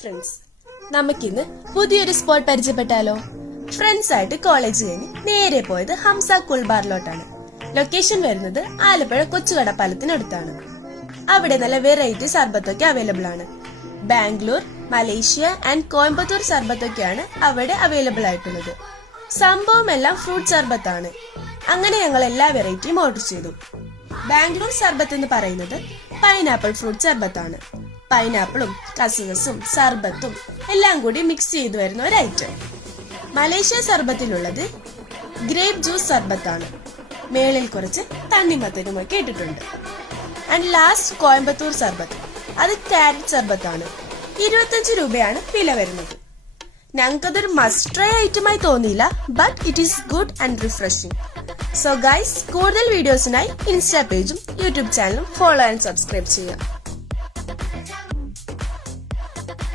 Friends, നമുക്കിന്ന് പുതിയൊരു spot പരിചയപ്പെട്ടാലോ? Friends ആയിട്ട് കോളേജ് കഴിഞ്ഞ് നേരെ പോയത് ഹംസ കൂൾ ബാറിലോട്ടാണ്. ലൊക്കേഷൻ വരുന്നത് ആലപ്പുഴ കൊച്ചുകടപ്പാലത്തിനടുത്താണ്. അവിടെ നല്ല വെറൈറ്റി സർബത്തൊക്കെ അവൈലബിൾ ആണ്. ബാംഗ്ലൂർ, മലേഷ്യ ആൻഡ് കോയമ്പത്തൂർ സർബത്തൊക്കെയാണ് അവിടെ അവൈലബിൾ ആയിട്ടുള്ളത്. സംഭവം എല്ലാം ഫ്രൂട്ട് സർബത്താണ്. അങ്ങനെ ഞങ്ങൾ എല്ലാ വെറൈറ്റിയും ഓർഡർ ചെയ്തു. ബാംഗ്ലൂർ സർബത്ത് എന്ന് പറയുന്നത് പൈനാപ്പിൾ ഫ്രൂട്ട് സർബത്താണ്. പൈനാപ്പിളും കസ്കസും സർബത്തും എല്ലാം കൂടി മിക്സ് ചെയ്തു വരുന്ന ഒരു ഐറ്റം. മലേഷ്യ സർബത്തിലുള്ളത് ഗ്രേപ്പ് ജ്യൂസ് സർബത്താണ്. മേളിൽ കുറച്ച് തണ്ണിമത്തനുമൊക്കെ ഇട്ടിട്ടുണ്ട്. ആൻഡ് ലാസ്റ്റ് കോയമ്പത്തൂർ സർബത്ത്, അത് ക്യാരറ്റ് സർബത്താണ്. 25 രൂപയാണ് വില വരുന്നത്. ഞങ്ങൾക്കതൊരു മസ്റ്റ് ട്രൈ ഐറ്റമായി തോന്നിയില്ല, but it is good and refreshing. So guys, കൂടുതൽ വീഡിയോസിനായി ഇൻസ്റ്റാ പേജും യൂട്യൂബ് ചാനലും ഫോളോ ആൻഡ് സബ്സ്ക്രൈബ് ചെയ്യുക.